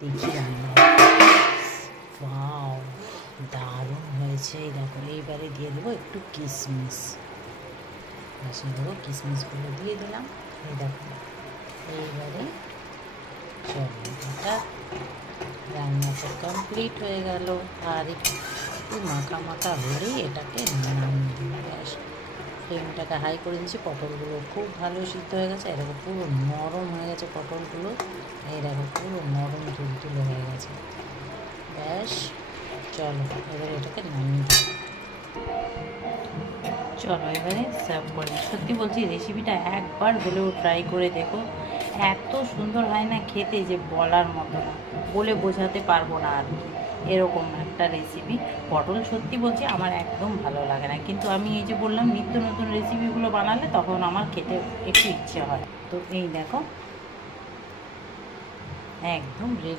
দেখি রান্না। ওয়াও, দারুণ হয়েছে। এই দেখো, এইবারে দিয়ে দেবো একটু কিশমিশ। বসিয়ে দেবো, কিশমিশগুলো দিয়ে দিলাম। এই দেখো, এইবারে চলো, এটা রান্নাটা কমপ্লিট হয়ে গেল। আর একটু মাখা মাখা হলেই এটাকে নামিয়ে দেবো। ব্যাস, ফ্লেমটাকে হাই করে দিয়েছি। পটলগুলো খুব ভালো সিদ্ধ হয়ে গেছে। এরকম পুরো নরম হয়ে গেছে পটলগুলো। এই দেখো, পুরো নরম তুলতুলে হয়ে গেছে। ব্যাস, চলো এবারে এটাকে নামিয়ে দিই। চলো এবারে সার্ভ করে দিই। সত্যি বলছি, রেসিপিটা একবার হলেও ট্রাই করে দেখো। এত সুন্দর হয় না খেতে, যে বলার মতো না, বলে বোঝাতে পারবো না আর কি। এরকম একটা রেসিপি। পটল সত্যি বলছি আমার একদম ভালো লাগে না, কিন্তু আমি এই যে বললাম নিত্য নতুন রেসিপিগুলো বানালে তখন আমার খেতে একটু ইচ্ছে হয়। তো এই দেখো, একদম রেডি।